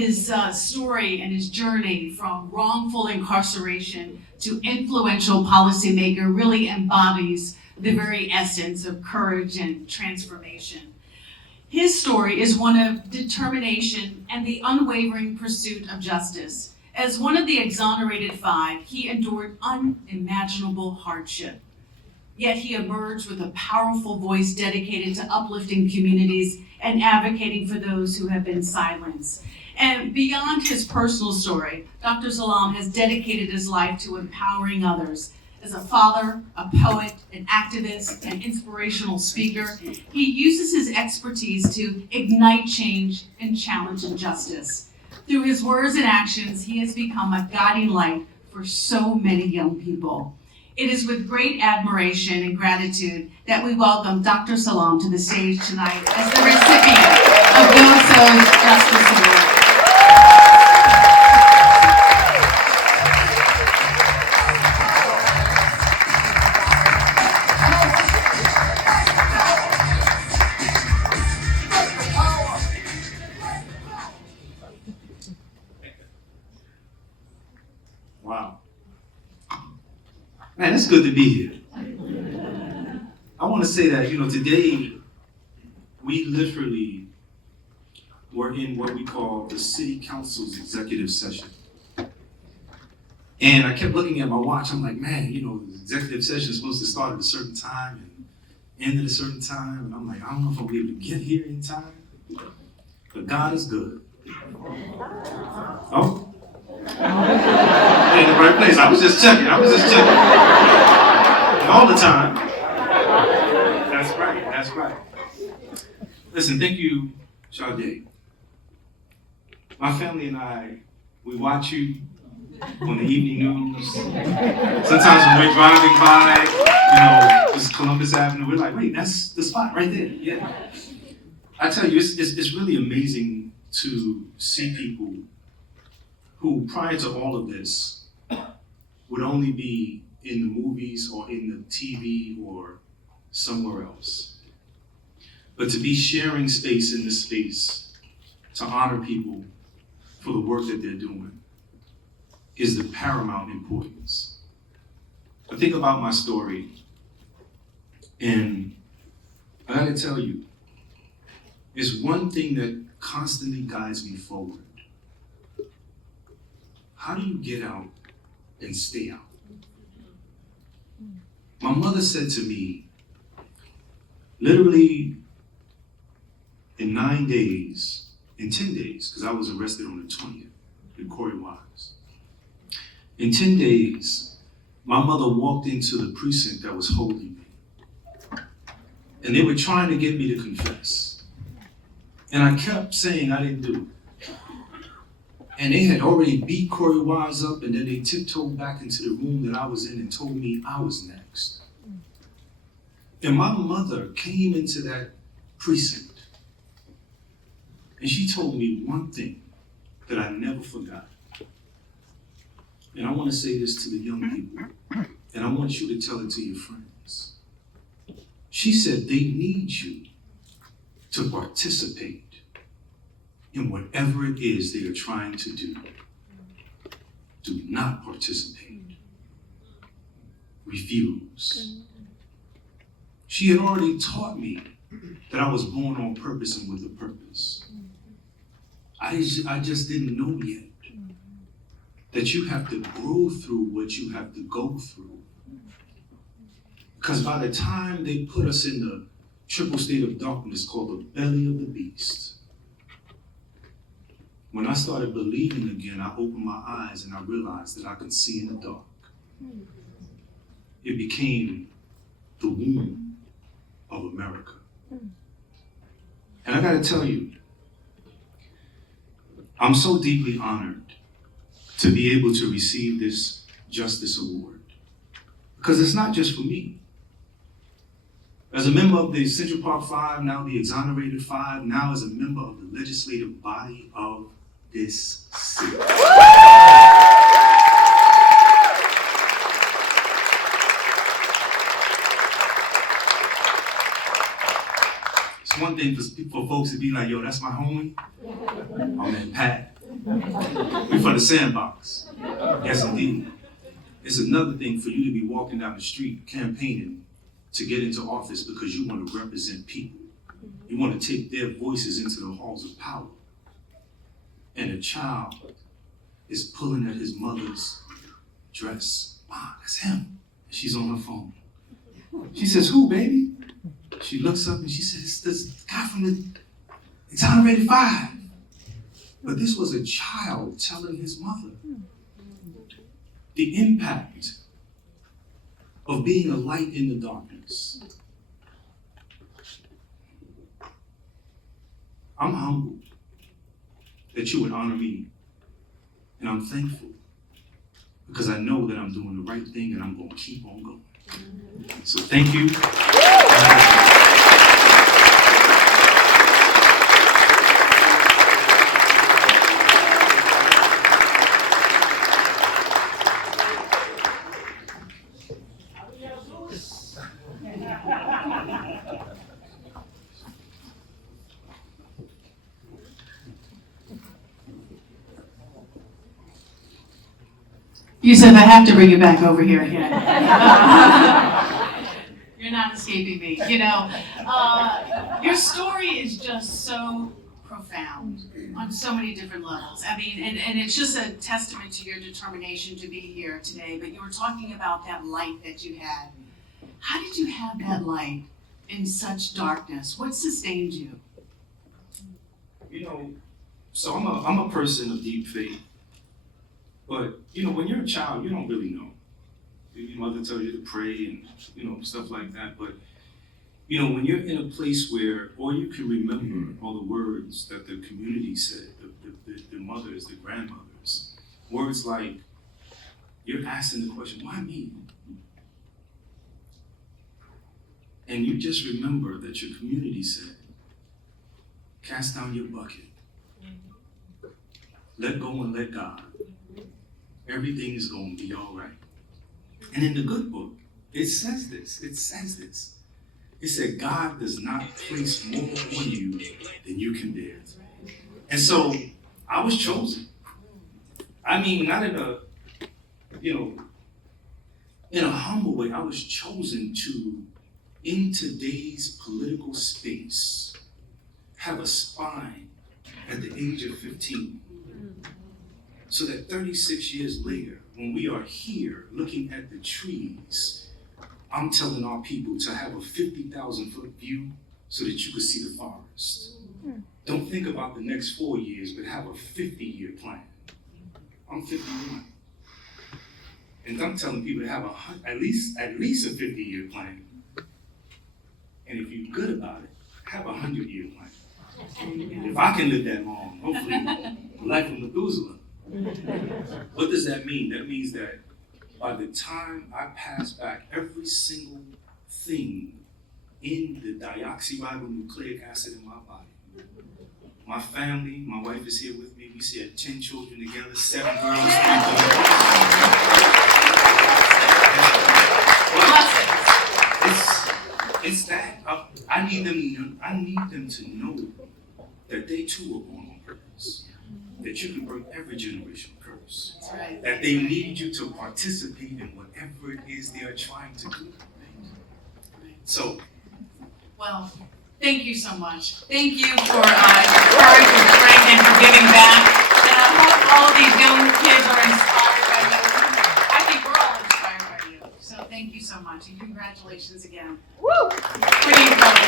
his story and his journey from wrongful incarceration to influential policymaker really embodies the very essence of courage and transformation. His story is one of determination and the unwavering pursuit of justice. As one of the exonerated 5, he endured unimaginable hardship. Yet he emerged with a powerful voice dedicated to uplifting communities and advocating for those who have been silenced. And beyond his personal story, Dr. Salaam has dedicated his life to empowering others. As a father, a poet, an activist, an inspirational speaker, he uses his expertise to ignite change and challenge injustice. Through his words and actions, he has become a guiding light for so many young people. It is with great admiration and gratitude that we welcome Dr. Salaam to the stage tonight as the recipient of GOSO's Justice Award. Wow. Man, it's good to be here. I want to say that, today we literally were in what we call the City Council's executive session. And I kept looking at my watch. I'm like, man, the executive session is supposed to start at a certain time and end at a certain time. And I'm like, I don't know if I'll be able to get here in time. But God is good. Oh? In the right place. I was just checking. All the time. That's right. Listen, thank you, Sade. My family and I, we watch you on the evening news. Sometimes when we're driving by, this Columbus Avenue, we're like, wait, that's the spot right there. Yeah. I tell you, it's really amazing to see people who, prior to all of this, would only be in the movies or in the TV or somewhere else. But to be sharing space in this space, to honor people for the work that they're doing, is the paramount importance. I think about my story, and I gotta tell you, it's one thing that constantly guides me forward. How do you get out and stay out? My mother said to me, literally in 10 days, because I was arrested on the 20th in Corey Wise. In 10 days, my mother walked into the precinct that was holding me. And they were trying to get me to confess. And I kept saying I didn't do it. And they had already beat Corey Wise up, and then they tiptoed back into the room that I was in and told me I was next. And my mother came into that precinct, and she told me one thing that I never forgot. And I want to say this to the young people, and I want you to tell it to your friends. She said they need you to participate in whatever it is they are trying to do. Do not participate. Refuse. She had already taught me that I was born on purpose and with a purpose. I just didn't know yet that you have to grow through what you have to go through. Because by the time they put us in the triple state of darkness called the belly of the beast, when I started believing again, I opened my eyes and I realized that I could see in the dark. It became the womb of America. And I gotta tell you, I'm so deeply honored to be able to receive this Justice Award. Because it's not just for me. As a member of the Central Park 5, now the Exonerated 5, now as a member of the legislative body of this city. It's one thing for folks to be like, yo, that's my homie. Oh man, Pat. We're from the sandbox. Yes, indeed. It's another thing for you to be walking down the street campaigning to get into office because you want to represent people. You want to take their voices into the halls of power. And a child is pulling at his mother's dress. Wow, that's him. And she's on her phone. She says, "Who, baby?" She looks up and she says, "It's this guy from the exonerated 5." But this was a child telling his mother. The impact of being a light in the darkness. I'm humbled that you would honor me, and I'm thankful because I know that I'm doing the right thing and I'm going to keep on going. So thank you. Yusef, I have to bring you back over here again. You're not escaping me. You know, your story is just so profound on so many different levels. I mean, and it's just a testament to your determination to be here today. But you were talking about that light that you had. How did you have that light in such darkness? What sustained you? You know, so I'm a person of deep faith. But, you know, when you're a child, you don't really know. Your mother tells you to pray and, you know, stuff like that. But, you know, when you're in a place where all you can remember are the words that the community said, the mothers, the grandmothers, words like, you're asking the question, why me? And you just remember that your community said, cast down your bucket. Let go and let God. Everything is going to be all right. And in the good book, it says this. It said, God does not place more on you than you can bear. And so I was chosen. I mean, not in a, you know, in a humble way. I was chosen to, in today's political space, have a spine at the age of 15. So that 36 years later, when we are here looking at the trees, I'm telling our people to have a 50,000-foot view so that you can see the forest. Don't think about the next 4 years, but have a 50-year plan. I'm 51. And I'm telling people to have at least a 50-year plan. And if you're good about it, have a 100-year plan. If I can live that long, hopefully, the life of Methuselah. What does that mean? That means that by the time I pass back every single thing in the deoxyribonucleic acid in my body, my family, my wife is here with me, we had 10 children together, 7 girls, 3 boys. It's that. I need them to know that they too are born on purpose. That you can break every generational curse. That's right. That they need you to participate in whatever it is they are trying to do. So, well, thank you so much. Thank you for your courage and strength and for giving back. And I hope all of these young kids are inspired by you. I think we're all inspired by you. So thank you so much and congratulations again. Woo! Pretty incredible.